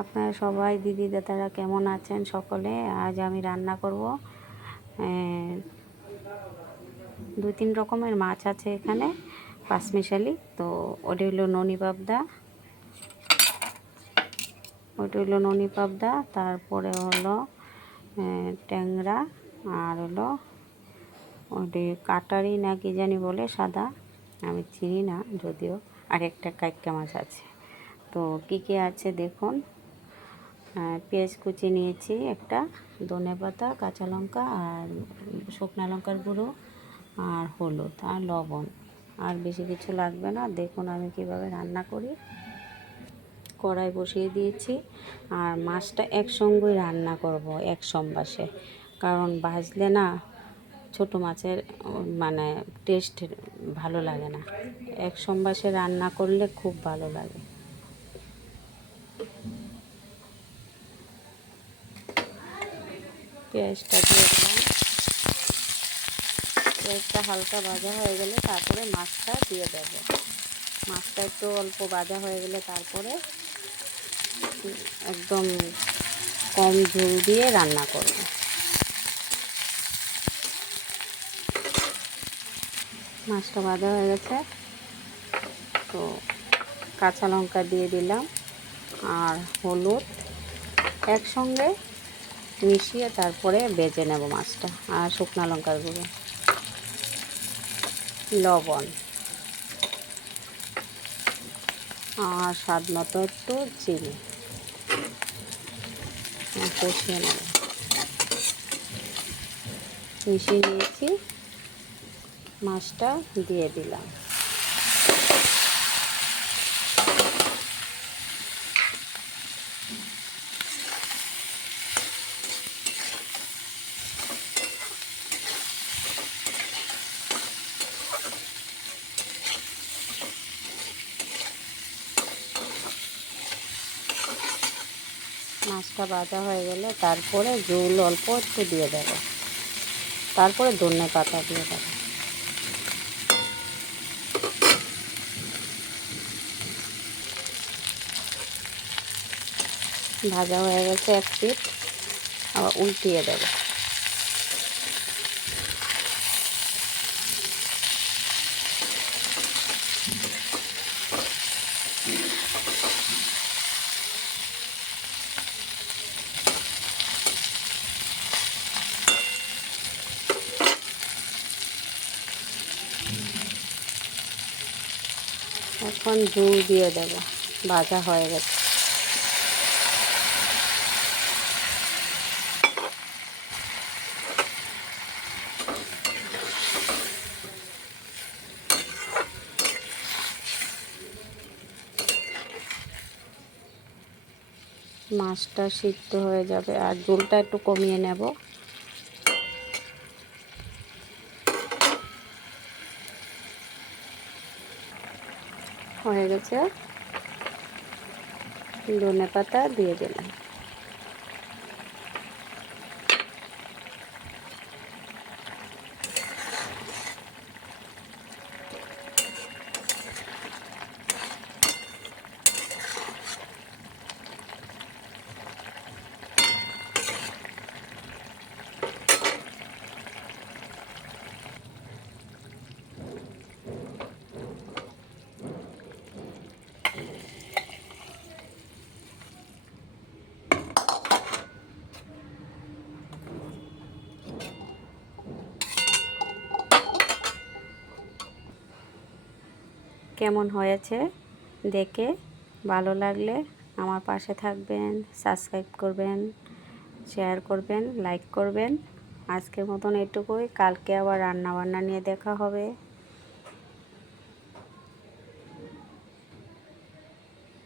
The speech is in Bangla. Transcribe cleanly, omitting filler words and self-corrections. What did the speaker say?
আপনারা সবাই দিদি দাদারা কেমন আছেন সকলে? আজ আমি রান্না করব 2-3 রকমের মাছ আছে এখানে পাঁচমিশালি। তো ওটা হলো ননি পাবদা, তারপরে হলো ট্যাংরা, আর হলো ওটি কাটারি না কি জানি বলে সাদা, আমি চিনি না যদিও, আর একটা কাইক্কা মাছ আছে। তো কী আছে দেখুন। পেঁয়াজ কুচি নিয়েছি একটা, ধনেপাতা, কাঁচা লঙ্কা আর শুকনো লঙ্কার গুঁড়ো আর হলুদ আর লবণ, আর বেশি কিছু লাগবে না। দেখুন আমি কিভাবে রান্না করি। কড়াই বসিয়ে দিয়েছি আর মাছটা একসঙ্গেই রান্না করব এক সম্বাসে, কারণ ভাজলে না ছোট মাছের মানে টেস্ট ভালো লাগে না, এক সম্বাসে রান্না করলে খুব ভালো লাগে। পেঁয়াজটা দিয়ে দিলাম। পেঁয়াজটা হালকা ভাজা হয়ে গেলে তারপরে মাছটা দিয়ে দেব। মাছটা একটু অল্প ভাজা হয়ে গেলে তারপরে একদম কম ঝোল দিয়ে রান্না করব। মাছটা ভাজা হয়ে গেছে, তো কাঁচা লঙ্কা দিয়ে দিলাম আর হলুদ একসঙ্গে মিশিয়ে তারপরে ভেজে নেব মাছটা, আর শুকনো লঙ্কার গুঁড়ো, লবণ আর স্বাদ মতো একটু চিনি কষিয়ে নেব। মিশিয়ে নিয়েছি, মাছটা দিয়ে দিলাম। মাছটা ভাজা হয়ে গেলে তারপরে ঝোল অল্প একটু দিয়ে দেব, তারপরে ধনে পাতা দিয়ে দেব। ভাজা হয়ে গেছে এক পিঠ, আবার উল্টিয়ে দেব। এখন ঝোল দিয়ে দেব, ভাজা হয়ে গেছে। মাছটা সিদ্ধ হয়ে যাবে আর ঝোলটা একটু কমিয়ে নেব। হয়ে গেছে, ধনে পাতা দিয়ে দিলাম। কেমন হয়েছে দেখে ভালো লাগলে আমার পাশে থাকবেন, সাবস্ক্রাইব করবেন, শেয়ার করবেন, লাইক করবেন। আজকের মতন এটুকুই, কালকে আবার রান্না বান্না নিয়ে দেখা হবে।